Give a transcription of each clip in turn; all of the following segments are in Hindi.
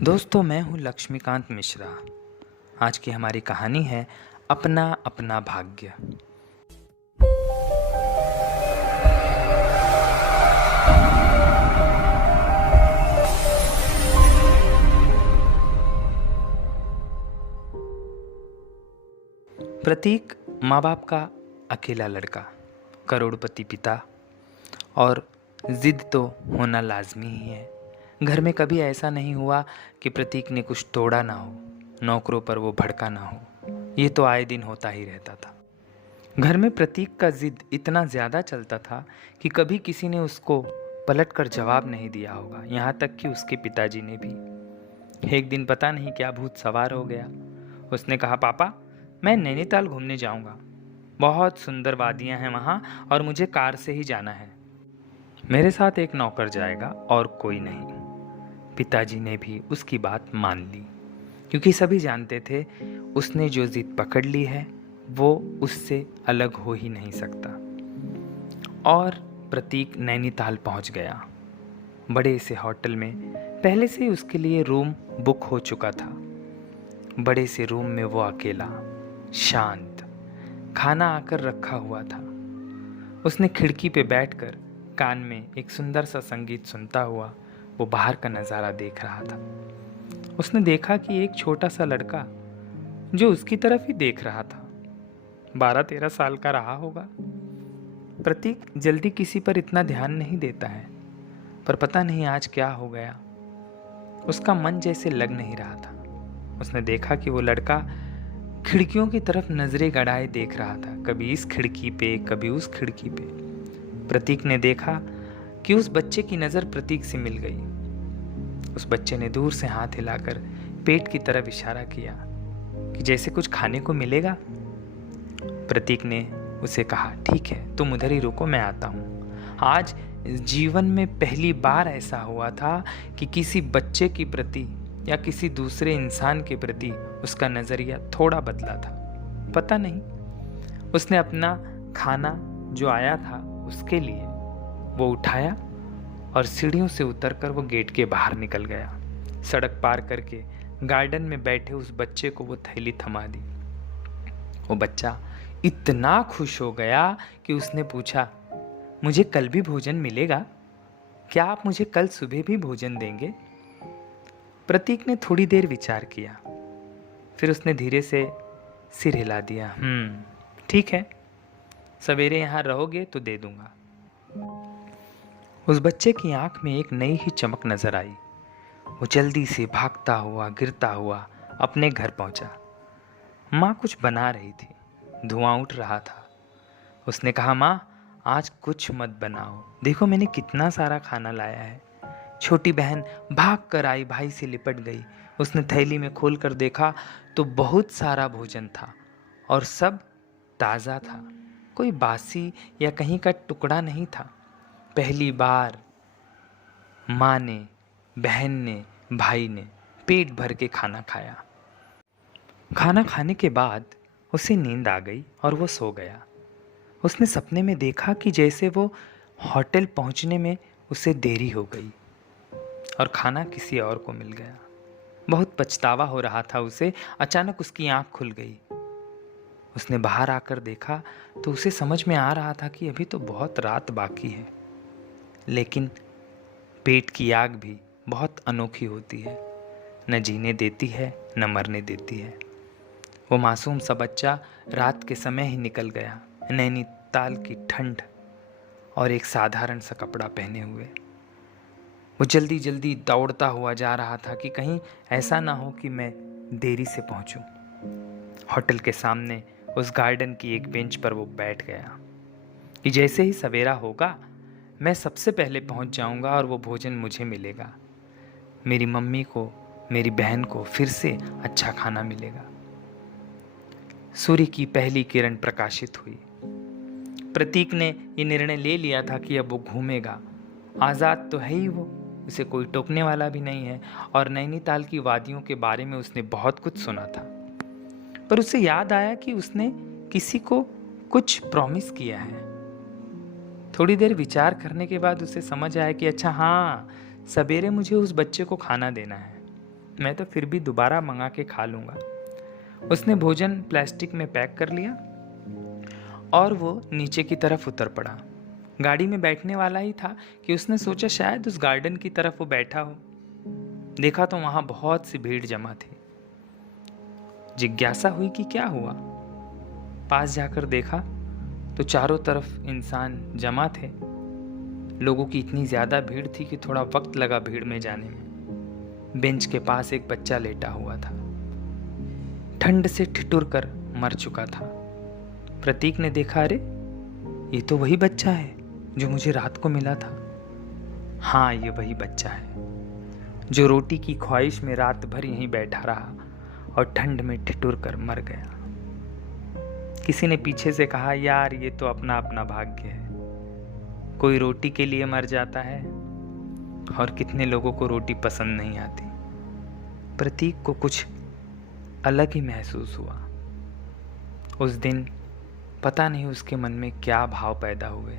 दोस्तों, मैं हूँ लक्ष्मीकांत मिश्रा। आज की हमारी कहानी है अपना अपना भाग्य। प्रतीक माँ बाप का अकेला लड़का, करोड़पति पिता, और जिद तो होना लाजमी ही है। घर में कभी ऐसा नहीं हुआ कि प्रतीक ने कुछ तोड़ा ना हो, नौकरों पर वो भड़का ना हो। ये तो आए दिन होता ही रहता था। घर में प्रतीक का जिद इतना ज़्यादा चलता था कि कभी किसी ने उसको पलट कर जवाब नहीं दिया होगा, यहाँ तक कि उसके पिताजी ने भी। एक दिन पता नहीं क्या भूत सवार हो गया। उसने कहा, पापा, मैं नैनीताल घूमने जाऊंगा। बहुत सुंदर वादियां हैं वहाँ और मुझे कार से ही जाना है। मेरे साथ एक नौकर जाएगा और कोई नहीं। पिताजी ने भी उसकी बात मान ली, क्योंकि सभी जानते थे उसने जो जिद पकड़ ली है वो उससे अलग हो ही नहीं सकता। और प्रतीक नैनीताल पहुंच गया। बड़े से होटल में पहले से ही उसके लिए रूम बुक हो चुका था। बड़े से रूम में वो अकेला, शांत, खाना आकर रखा हुआ था। उसने खिड़की पे बैठकर कान में एक सुंदर सा संगीत सुनता हुआ वो बाहर का नज़ारा देख रहा था। उसने देखा कि एक छोटा सा लड़का जो उसकी तरफ ही देख रहा था, 12-13 साल का रहा होगा। प्रतीक जल्दी किसी पर इतना ध्यान नहीं देता है, पर पता नहीं आज क्या हो गया। उसका मन जैसे लग नहीं रहा था। उसने देखा कि वो लड़का खिड़कियों की तरफ नजरें गड़ाए देख रहा था, कभी इस खिड़की पे, कभी उस खिड़की पे। प्रतीक ने देखा कि उस बच्चे की नज़र प्रतीक से मिल गई। उस बच्चे ने दूर से हाथ हिलाकर पेट की तरफ इशारा किया कि जैसे कुछ खाने को मिलेगा। प्रतीक ने उसे कहा, ठीक है, तुम उधर ही रुको, मैं आता हूँ। आज जीवन में पहली बार ऐसा हुआ था कि किसी बच्चे के प्रति या किसी दूसरे इंसान के प्रति उसका नज़रिया थोड़ा बदला था। पता नहीं, उसने अपना खाना जो आया था उसके लिए वो उठाया और सीढ़ियों से उतरकर वो गेट के बाहर निकल गया। सड़क पार करके गार्डन में बैठे उस बच्चे को वो थैली थमा दी। वो बच्चा इतना खुश हो गया कि उसने पूछा, मुझे कल भी भोजन मिलेगा? क्या आप मुझे कल सुबह भी भोजन देंगे? प्रतीक ने थोड़ी देर विचार किया, फिर उसने धीरे से सिर हिला दिया। ठीक है, सवेरे यहाँ रहोगे तो दे दूंगा। उस बच्चे की आंख में एक नई ही चमक नजर आई। वो जल्दी से भागता हुआ, गिरता हुआ अपने घर पहुंचा। माँ कुछ बना रही थी, धुआं उठ रहा था। उसने कहा, माँ, आज कुछ मत बनाओ, देखो मैंने कितना सारा खाना लाया है। छोटी बहन भाग कर आई, भाई से लिपट गई। उसने थैली में खोल कर देखा तो बहुत सारा भोजन था और सब ताज़ा था, कोई बासी या कहीं का टुकड़ा नहीं था। पहली बार माँ ने, बहन ने, भाई ने पेट भर के खाना खाया। खाना खाने के बाद उसे नींद आ गई और वो सो गया। उसने सपने में देखा कि जैसे वो होटल पहुंचने में उसे देरी हो गई और खाना किसी और को मिल गया। बहुत पछतावा हो रहा था उसे। अचानक उसकी आंख खुल गई। उसने बाहर आकर देखा तो उसे समझ में आ रहा था कि अभी तो बहुत रात बाकी है, लेकिन पेट की आग भी बहुत अनोखी होती है, न जीने देती है न मरने देती है। वो मासूम सा बच्चा रात के समय ही निकल गया, नैनीताल की ठंड और एक साधारण सा कपड़ा पहने हुए। वो जल्दी जल्दी दौड़ता हुआ जा रहा था कि कहीं ऐसा ना हो कि मैं देरी से पहुंचूं। होटल के सामने उस गार्डन की एक बेंच पर वो बैठ गया कि जैसे ही सवेरा होगा मैं सबसे पहले पहुंच जाऊंगा और वो भोजन मुझे मिलेगा। मेरी मम्मी को, मेरी बहन को फिर से अच्छा खाना मिलेगा। सूर्य की पहली किरण प्रकाशित हुई। प्रतीक ने ये निर्णय ले लिया था कि अब वो घूमेगा। आज़ाद तो है ही वो, उसे कोई टोकने वाला भी नहीं है। और नैनीताल की वादियों के बारे में उसने बहुत कुछ सुना था, पर उसे याद आया कि उसने किसी को कुछ प्रॉमिस किया है। थोड़ी देर विचार करने के बाद उसे समझ आया कि अच्छा हाँ, सवेरे मुझे उस बच्चे को खाना देना है। मैं तो फिर भी दोबारा मंगा के खा लूँगा। उसने भोजन प्लास्टिक में पैक कर लिया और वो नीचे की तरफ उतर पड़ा। गाड़ी में बैठने वाला ही था कि उसने सोचा शायद उस गार्डन की तरफ वो बैठा हो। देखा तो वहाँ बहुत सी भीड़ जमा थी। जिज्ञासा हुई कि क्या हुआ। पास जाकर देखा तो चारों तरफ इंसान जमा थे। लोगों की इतनी ज़्यादा भीड़ थी कि थोड़ा वक्त लगा भीड़ में जाने में। बेंच के पास एक बच्चा लेटा हुआ था, ठंड से ठिठुर कर मर चुका था। प्रतीक ने देखा, अरे ये तो वही बच्चा है जो मुझे रात को मिला था। हाँ, ये वही बच्चा है जो रोटी की ख्वाहिश में रात भर यहीं बैठा रहा और ठंड में ठिठुर कर मर गया। किसी ने पीछे से कहा, यार ये तो अपना अपना भाग्य है। कोई रोटी के लिए मर जाता है और कितने लोगों को रोटी पसंद नहीं आती। प्रतीक को कुछ अलग ही महसूस हुआ। उस दिन पता नहीं उसके मन में क्या भाव पैदा हुए।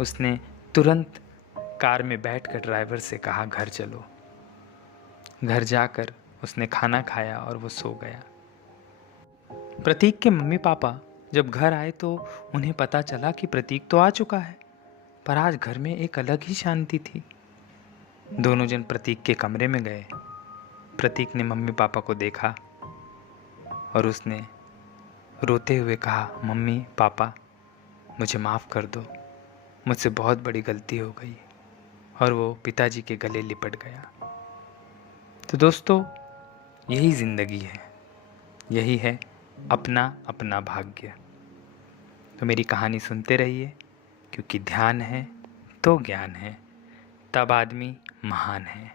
उसने तुरंत कार में बैठकर ड्राइवर से कहा, घर चलो। घर जाकर उसने खाना खाया और वो सो गया। प्रतीक के मम्मी पापा जब घर आए तो उन्हें पता चला कि प्रतीक तो आ चुका है, पर आज घर में एक अलग ही शांति थी। दोनों जन प्रतीक के कमरे में गए। प्रतीक ने मम्मी पापा को देखा और उसने रोते हुए कहा, मम्मी पापा मुझे माफ़ कर दो, मुझसे बहुत बड़ी गलती हो गई। और वो पिताजी के गले लिपट गया। तो दोस्तों, यही ज़िंदगी है, यही है अपना अपना भाग्य। तो मेरी कहानी सुनते रहिए, क्योंकि ध्यान है तो ज्ञान है, तब आदमी महान है।